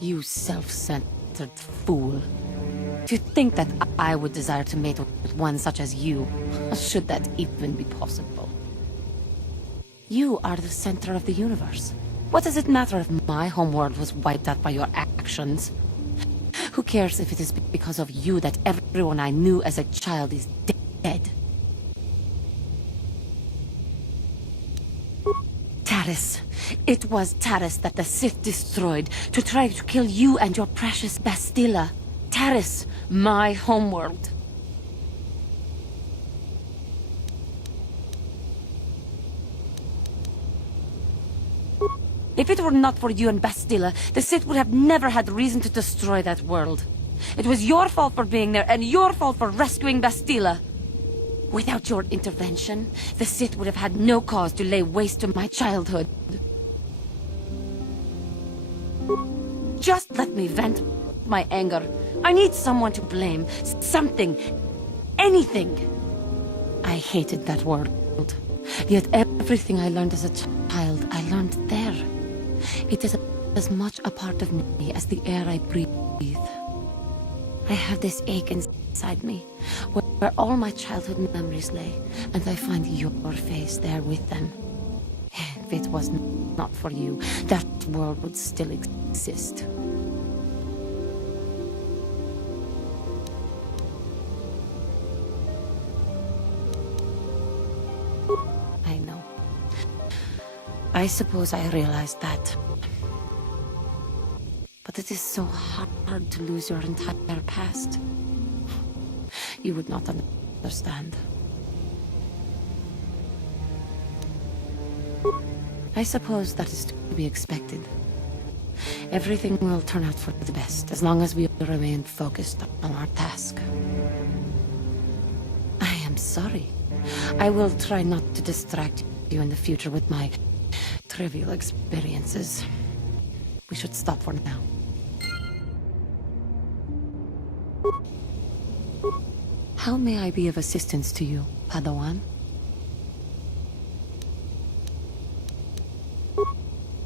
You self-centered fool. If you think that I would desire to mate with one such as you, should that even be possible? You are the center of the universe. What does it matter if my homeworld was wiped out by your actions? Who cares if it is because of you that everyone I knew as a child is dead? Taris. It was Taris that the Sith destroyed to try to kill you and your precious Bastila. Taris, my homeworld. If it were not for you and Bastila, the Sith would have never had reason to destroy that world. It was your fault for being there, and your fault for rescuing Bastila. Without your intervention, the Sith would have had no cause to lay waste to my childhood. Just let me vent my anger. I need someone to blame. Something. Anything. I hated that world. Yet everything I learned as a child, I learned there. It is as much a part of me as the air I breathe. I have this ache inside me, where all my childhood memories lay, and I find your face there with them. If it was not for you, that world would still exist. I know. I suppose I realized that. But it is so hard to lose your entire past. You would not understand. I suppose that is to be expected. Everything will turn out for the best, as long as we remain focused on our task. I am sorry. I will try not to distract you in the future with my trivial experiences. We should stop for now. How may I be of assistance to you, Padawan?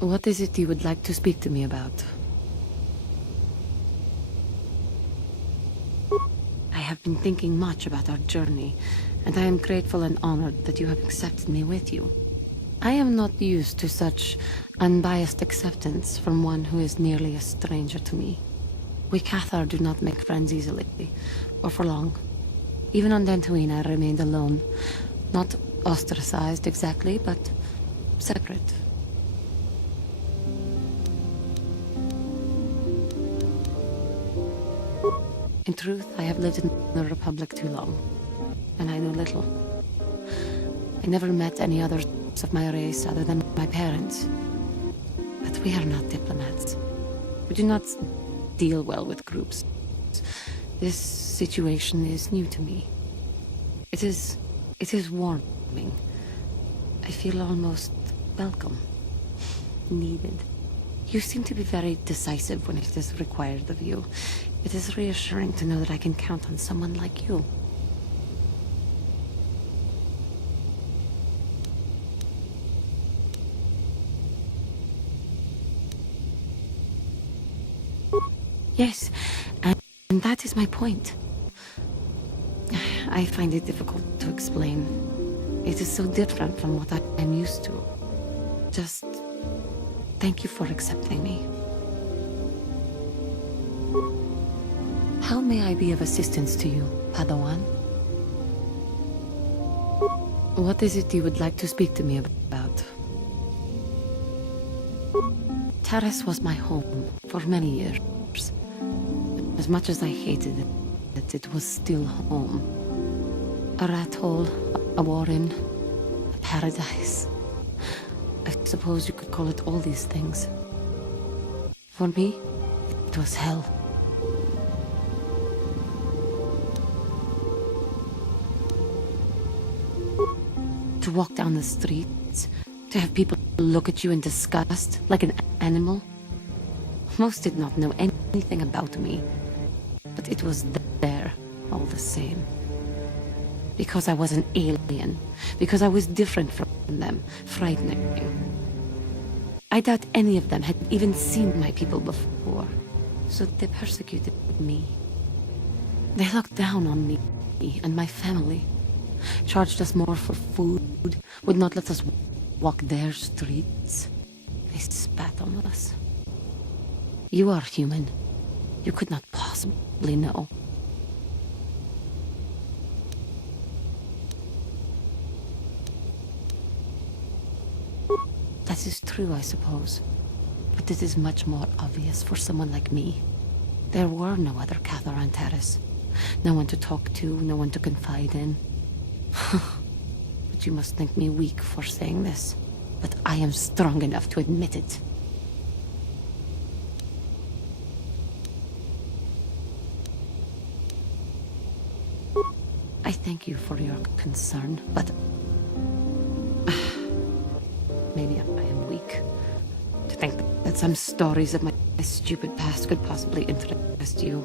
What is it you would like to speak to me about? I have been thinking much about our journey, and I am grateful and honored that you have accepted me with you. I am not used to such unbiased acceptance from one who is nearly a stranger to me. We Cathar do not make friends easily, or for long. Even on Dantooine I remained alone. Not ostracized exactly, but separate. In truth, I have lived in the Republic too long, and I know little. I never met any others of my race other than my parents. But we are not diplomats. We do not deal well with groups. This situation is new to me. It is warming. I feel almost welcome, needed. You seem to be very decisive when it is required of you. It is reassuring to know that I can count on someone like you. Yes, and that is my point. I find it difficult to explain. It is so different from what I'm used to. Just thank you for accepting me. How may I be of assistance to you, Padawan? What is it you would like to speak to me about? Taris was my home for many years. As much as I hated it, it was still home. A rat hole, a warren, a paradise. I suppose you could call it all these things. For me, it was hell. To walk down the streets, to have people look at you in disgust, like an animal. Most did not know anything about me, but it was there, all the same. Because I was an alien, because I was different from them, frightening. I doubt any of them had even seen my people before, so they persecuted me. They looked down on me and my family, charged us more for food, would not let us walk their streets. They spat on us. You are human. You could not possibly know. That is true, I suppose. But it is much more obvious for someone like me. There were no other Cathar on Terrace. No one to talk to, no one to confide in. But you must think me weak for saying this. But I am strong enough to admit it. I thank you for your concern, but... maybe I am weak. To think that some stories of my stupid past could possibly interest you.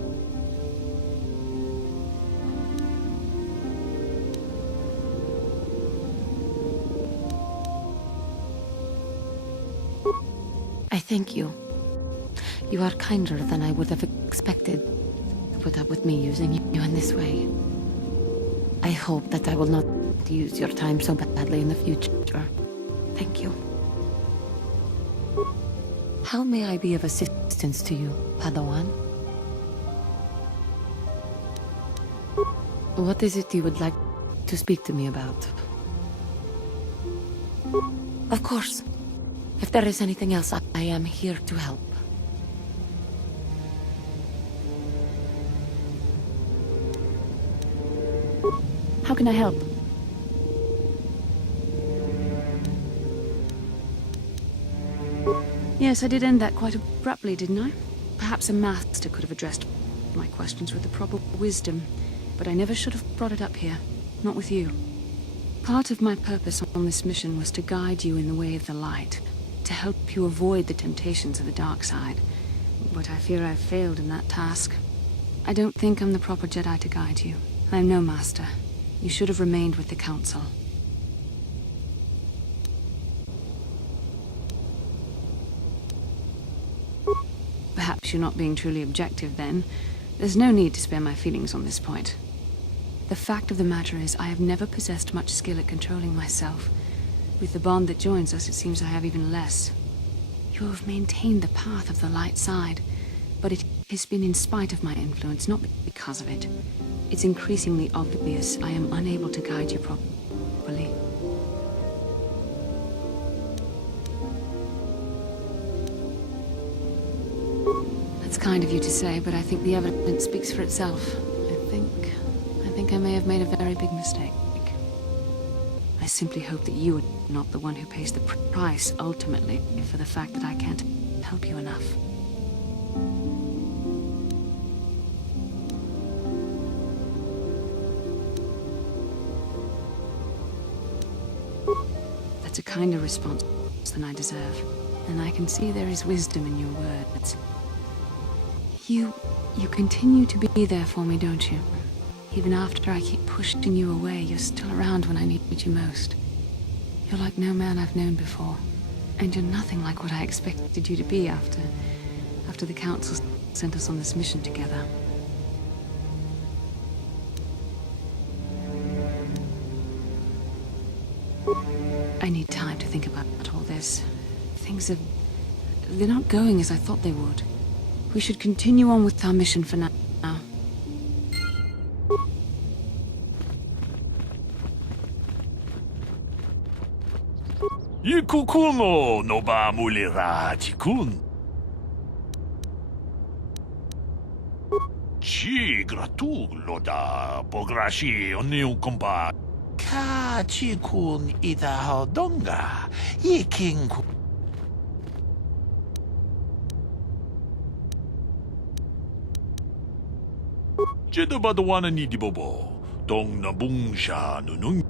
I thank you. You are kinder than I would have expected to put up with me using you in this way. I hope that I will not use your time so badly in the future. Thank you. How may I be of assistance to you, Padawan? What is it you would like to speak to me about? Of course. If there is anything else, I am here to help. How can I help? Yes, I did end that quite abruptly, didn't I? Perhaps a master could have addressed my questions with the proper wisdom, but I never should have brought it up here. Not with you. Part of my purpose on this mission was to guide you in the way of the light, to help you avoid the temptations of the dark side. But I fear I've failed in that task. I don't think I'm the proper Jedi to guide you. I'm no master. You should have remained with the Council. Perhaps you're not being truly objective then. There's no need to spare my feelings on this point. The fact of the matter is, I have never possessed much skill at controlling myself. With the bond that joins us, it seems I have even less. You have maintained the path of the light side, but it has been in spite of my influence, not because of it. It's increasingly obvious I am unable to guide you properly. That's kind of you to say, but I think the evidence speaks for itself. I think I may have made a very big mistake. I simply hope that you are not the one who pays the price, ultimately, for the fact that I can't help you enough. That's a kinder response than I deserve, and I can see there is wisdom in your words. You continue to be there for me, don't you? Even after I keep pushing you away, you're still around when I need you most. You're like no man I've known before. And you're nothing like what I expected you to be after the Council sent us on this mission together. I need time to think about all this. They're not going as I thought they would. We should continue on with our mission for now. Ikukuno no ba mulira tikun. Ci gratulo da pograshi oniu kompa. Ka chikun ita hodonga. Ikinku. Jeda badawana ni dibobo. Dong na bungsha nunung.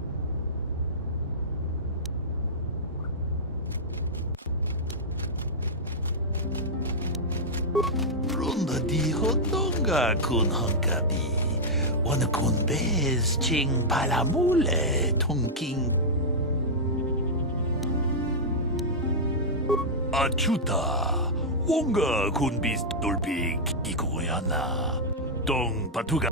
Runda di hodonga kun honkabi. Wana kun bez ching palamule tongking. Achuta, wonga kun bis dolpi kikoyana. Dong patuga.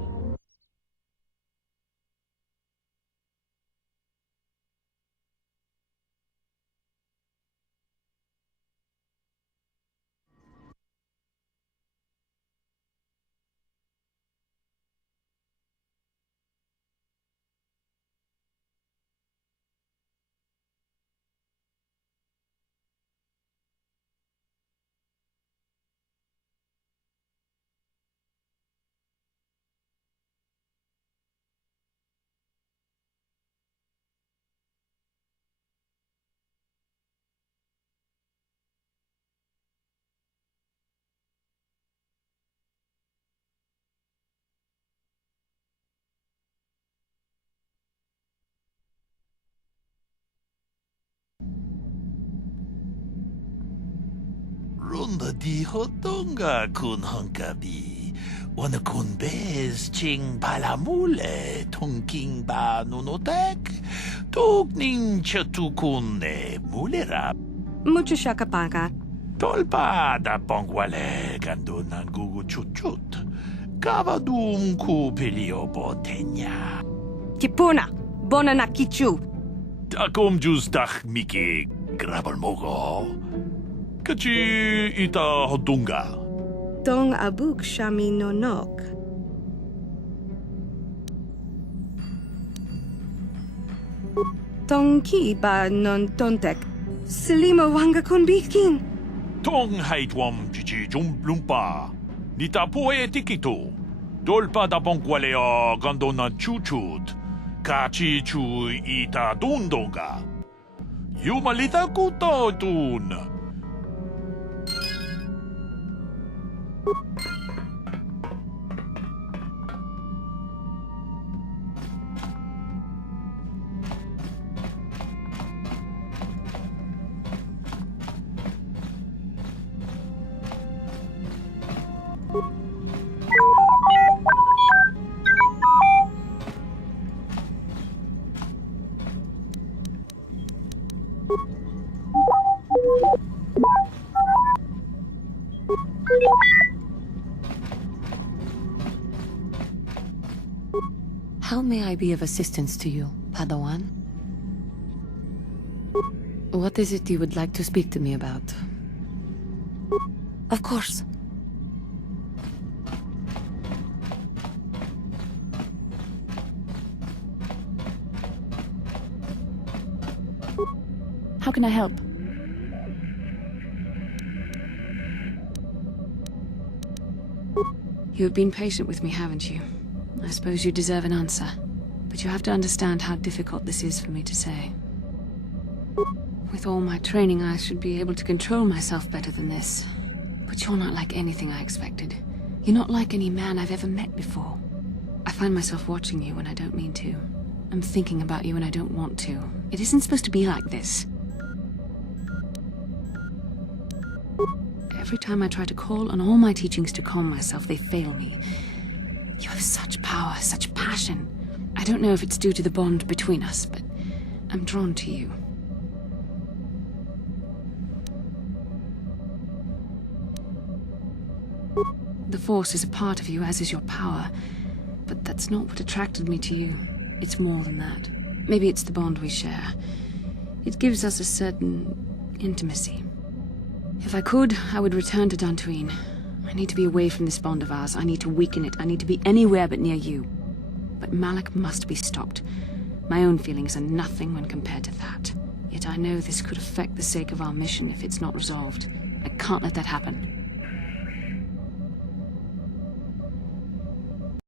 Runda di hotonga kun hankabi. Wana kun bez ching palamule tongking ba nunotek. Tugning chatu kun ne mulera. Mucho shakapaka. Tolpa da pongwale gandunan gugu chut. Kavadum ku pelio botenya. Kipuna, bona na kichu. Takom jus dach miki grabal mogo. Kachi ita hodunga. Dong abuk shami no nok. Dong ki ba non tontek. Selima wanga kon bikin. Tong haitwam chichi jumplumpa. Nita poe tikito. Dolpa da bonkwalea gandona chuchut. Kachi chu ita dundonga. Yumalita kuto tun. How may I be of assistance to you, Padawan? What is it you would like to speak to me about? Of course. How can I help? You have been patient with me, haven't you? I suppose you deserve an answer. But you have to understand how difficult this is for me to say. With all my training, I should be able to control myself better than this. But you're not like anything I expected. You're not like any man I've ever met before. I find myself watching you when I don't mean to. I'm thinking about you when I don't want to. It isn't supposed to be like this. Every time I try to call on all my teachings to calm myself, they fail me. You have such power, such passion. I don't know if it's due to the bond between us, but I'm drawn to you. The Force is a part of you, as is your power. But that's not what attracted me to you. It's more than that. Maybe it's the bond we share. It gives us a certain intimacy. If I could, I would return to Dantooine. I need to be away from this bond of ours. I need to weaken it. I need to be anywhere but near you. But Malak must be stopped. My own feelings are nothing when compared to that. Yet I know this could affect the sake of our mission if it's not resolved. I can't let that happen.